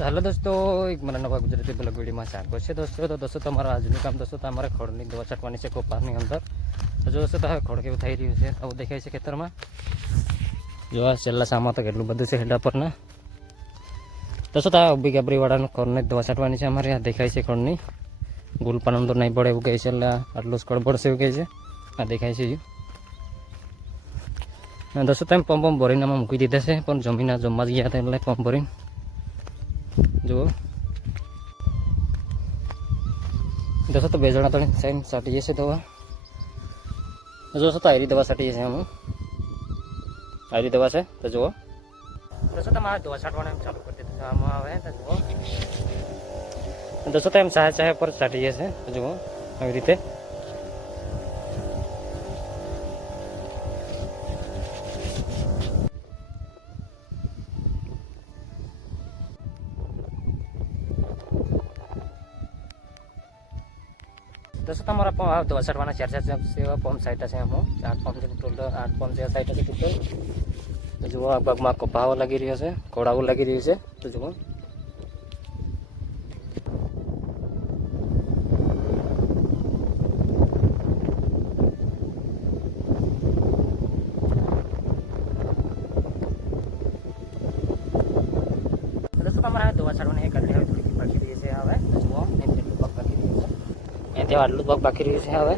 હાલો દોસ્તો, એક મારા નવા ગુજરાતી બ્લોગ વિડીયોમાં સ્વાગત છે દોસ્તો. તો દોસ્તો, તમારા આજનું કામ દોસ્તો, તમારે ખોડની દવા છાંટવાની છે કોપારની અંદર. તો જો દોસ્તો તો હવે ખોડ કેવું થઈ રહ્યું છે, આવું દેખાય છે ખેતરમાં? જો આ છેલ્લા સામા તો કેટલું બધું છે હેડા પરના. દોસ્તો તો આ ઊભી ગાબરીવાળાનું ખોડની દવા છાંટવાની છે અમારે, આ દેખાય છે ખોડની ગુલ પણ અંદર નહીં પડે એવું કહે છે, એટલે આટલું ખોડ પડશે એવું કહે છે. આ દેખાય છે. દોસ્તો, તમે પંપ પંપ ભરીને આમાં મૂકી દીધા છે, પણ જમીન જમવા જ ગયા હતા એટલે પંપ ભરીને. જુઓ. જોશો તો બે જણા ત્રણ સાઈન સાટી જશે દવા. જોશો તો આયરી દવા સાટી જશે હું આયરી દવા છે તો જુઓ. દોસ્તો તમારે દવા છાંટવાનું એમ ચાલુ કરી દીધું આમાં આવે તો જુઓ. દોસ્તો તો એમ સાહે ચાહે પર સાટીએ છે જુઓ. આવી રીતે. દોસ્તો તમારા પંપ આ દવા છાંટવાના ચાર ચાર સેવા પંપ સાઈટ છે એમાં. આઠ પંપ ટોટલ આઠ પંપ જેવા સાઈટ છે ટોટલ તો જુઓ, આ ભાગમાં કપાવો લાગી રહ્યો છે કોડાવું લાગી રહ્યું છે. તો જુઓ. તમારે દવા છાંટવાની એક આટલી હવે થોડીક બાકી રહી છે હવે. તો જુઓ એમ જેટલું પગ બાકી રહ્યું છે આટલું પગ બાકી રહ્યું છે હવે.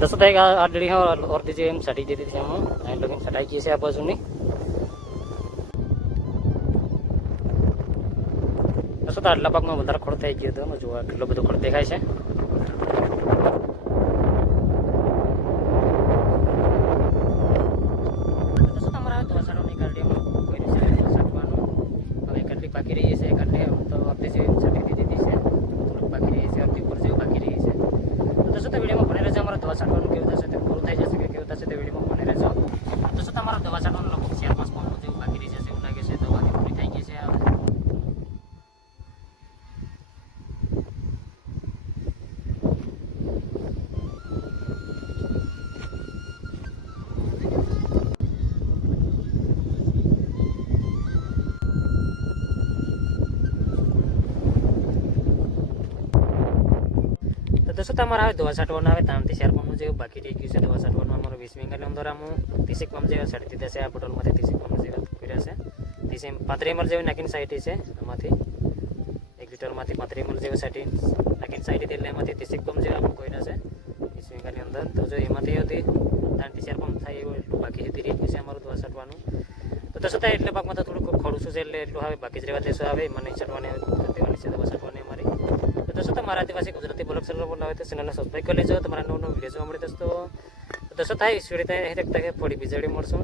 દસો તારીખ આ ડળી અડધી જે એમ સટી દીધી છે હું અહીં લગીને સટાઈ ગઈ છે આ બાજુની. તો આટલા પાકમાં વધારે ખોડ થઈ ગયો હતો જોવા, કેટલો બધો ખોડ દેખાય છે. બાકી રહી છે કેટલી તો અડધી જે છાંટી દીધી છે થોડુંક બાકી રહી છે અડધી ઉપર જેવું બાકી રહી છે તો દોસ્તો તો વિડીયોમાં ભણી રહેજો અમારા દવા છાંટવાનું કેવું થશે તે પૂરું થઈ જશે કે કેવું થશે તે વિડીયોમાં ભણી રહેજો. તો શું તમારો દવા છાંટવાનું તો દોસ્તો તમારે આવે? દવા છાંટવાનું આવે? ત્રણથી ચાર પંપ જેવું બાકી રહી ગયું છે. દવા છાંટવાનું અમારો વીસ વીંગાની અંદર હું ત્રીસેક પંપ જેવા છાંટી દીધા છે આ બોટલમાંથી ત્રીસેક પંપ જેવા કર્યા છે. ત્રીસ પાંત્રીસ એમએલ જેવી નાખીને સાઈટી છે એમાંથી એક લીટરમાંથી પાંત્રીસ એમએલ જેવી સાઈટી નાખીને સાઈટી એટલે એમાંથી ત્રીસેક પંપ જેવા અમુક કર્યા છે. વીસ વીંગાની અંદર. તો જો એમાંથી હતી ત્રણથી ચાર પંપ થાય એવું એટલું બાકી જતી રહી ગયું છે અમારું દવા છાંટવાનું તો તો છતાં એટલે પાકમાં તો થોડુંક ખોડું છે એટલે એટલું હવે બાકી જ રહેવા દેશો. આવે મને છાંટવાની દેવાની છે દવા છાંટવાની અમારી. દોસ્તો તમારા આદિવાસી ગુજરાતી બ્લોગ ચેનલ પર નવે તો ચેનલને સબસ્ક્રાઈબ કરી લેજો. તમારા નવો નવો વીડિયો જોવા મળે દોસ્તો દોસ્તો થાય સ્વીડી થાય થોડી વીજળી મળશું.